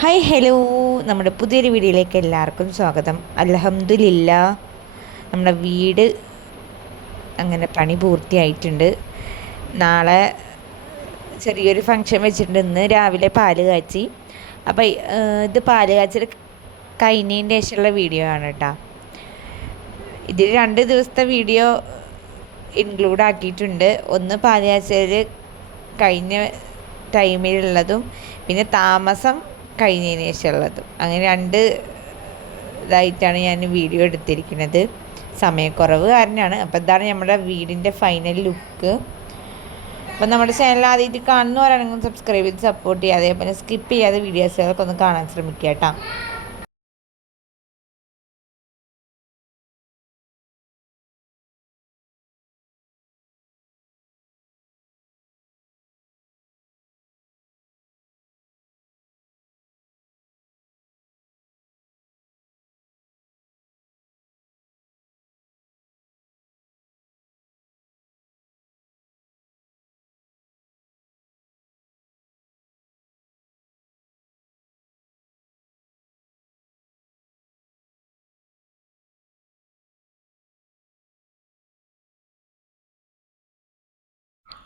Hi hello നമ്മുടെ പുതിയൊരു വീഡിയോയിലേക്ക് എല്ലാവർക്കും സ്വാഗതം. അലഹമില്ല നമ്മുടെ വീട് അങ്ങനെ പണി പൂർത്തിയായിട്ടുണ്ട്. നാളെ ചെറിയൊരു ഫങ്ഷൻ വെച്ചിട്ടുണ്ട്. ഇന്ന് രാവിലെ പാൽ കാച്ചി. അപ്പം ഇത് പാൽ കാച്ചൽ കഴിഞ്ഞതിന്റെ ശേഷമുള്ള വീഡിയോ ആണ് കേട്ടോ ഇതിൽ രണ്ട് ദിവസത്തെ വീഡിയോ ഇൻക്ലൂഡ് ആക്കിയിട്ടുണ്ട്. ഒന്ന് പാൽ കാച്ചൽ കഴിഞ്ഞ ടൈമിലുള്ളതും പിന്നെ താമസം കഴിഞ്ഞതിന് ശേഷമുള്ളതും അങ്ങനെ രണ്ട് ഇതായിട്ടാണ് ഞാൻ വീഡിയോ എടുത്തിരിക്കുന്നത്. സമയക്കുറവ് കാരണമാണ്. അപ്പോൾ ഇതാണ് നമ്മുടെ വീടിന്റെ ഫൈനൽ ലുക്ക് അപ്പോൾ നമ്മുടെ ചാനൽ ആദ്യമായിട്ട് കാണുന്നവരാണെങ്കിൽ സബ്സ്ക്രൈബ് ചെയ്ത് സപ്പോർട്ട് ചെയ്യുക അതേപോലെ സ്കിപ്പ് ചെയ്യാതെ വീഡിയോസുകളൊക്കെ ഒന്ന് കാണാൻ ശ്രമിക്കുക കേട്ടോ.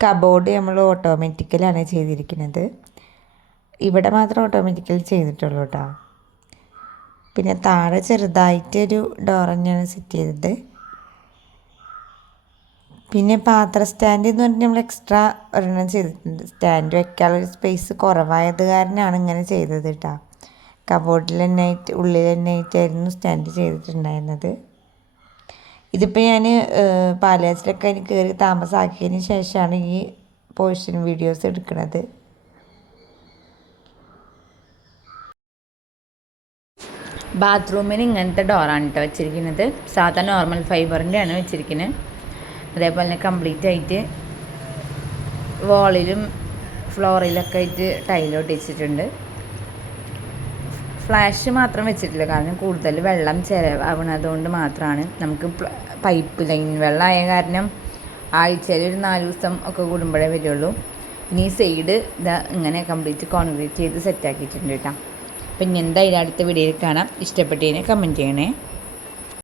കബോർഡ് നമ്മൾ ഓട്ടോമാറ്റിക്കലാണ് ചെയ്തിരിക്കുന്നത്. ഇവിടെ മാത്രം ഓട്ടോമാറ്റിക്കൽ ചെയ്തിട്ടുള്ളൂ കേട്ടോ പിന്നെ താഴെ ചെറുതായിട്ടൊരു ഡോർ തന്നെയാണ് സെറ്റ് ചെയ്തത്. പിന്നെ പാത്ര സ്റ്റാൻഡ് എന്ന് പറഞ്ഞാൽ നമ്മൾ എക്സ്ട്രാ ഒരെണ്ണം ചെയ്തിട്ടുണ്ട്. സ്റ്റാൻഡ് വെക്കാനുള്ള സ്പേസ് കുറവായത് കാരനാണ് ഇങ്ങനെ ചെയ്തത് കേട്ടോ കബോർഡിൽ തന്നെ ആയിട്ട് ഉള്ളിൽ തന്നെ ആയിട്ടായിരുന്നു സ്റ്റാൻഡ് ചെയ്തിട്ടുണ്ടായിരുന്നത്. ഇതിപ്പോൾ ഞാൻ പാലാസിലൊക്കെ എനിക്ക് കയറി താമസമാക്കിയതിന് ശേഷമാണ് ഈ പോർഷൻ വീഡിയോസ് എടുക്കുന്നത് ബാത്റൂമിന് ഇങ്ങനത്തെ ഡോറാണ് കേട്ടോ വെച്ചിരിക്കുന്നത്. സാധാ നോർമൽ ഫൈബറിന്റെയാണ് വെച്ചിരിക്കുന്നത് അതേപോലെ തന്നെ കംപ്ലീറ്റ് ആയിട്ട് വാളിലും ഫ്ലോറിലൊക്കെ ആയിട്ട് ടൈലോട്ട് വെച്ചിട്ടുണ്ട് ഫ്ലാഷ് മാത്രം വെച്ചിട്ടില്ല. കാരണം കൂടുതൽ വെള്ളം ചിലവാകുന്നതുകൊണ്ട് മാത്രമാണ് നമുക്ക് പൈപ്പ് ലൈൻ വെള്ളമായ കാരണം ആഴ്ചയിൽ ഒരു നാല് ദിവസം ഒക്കെ കൂടുമ്പോഴേ വരുള്ളൂ. ഇനി സൈഡ് ഇതാ ഇങ്ങനെ കംപ്ലീറ്റ് കോൺക്രീറ്റ് ചെയ്ത് സെറ്റാക്കിയിട്ടുണ്ട് കേട്ടോ. അപ്പം ഇനി എന്തായാലും അടുത്ത വീഡിയോയിൽ കാണാം. ഇഷ്ടപ്പെട്ടതിനെ കമന്റ് ചെയ്യണേ.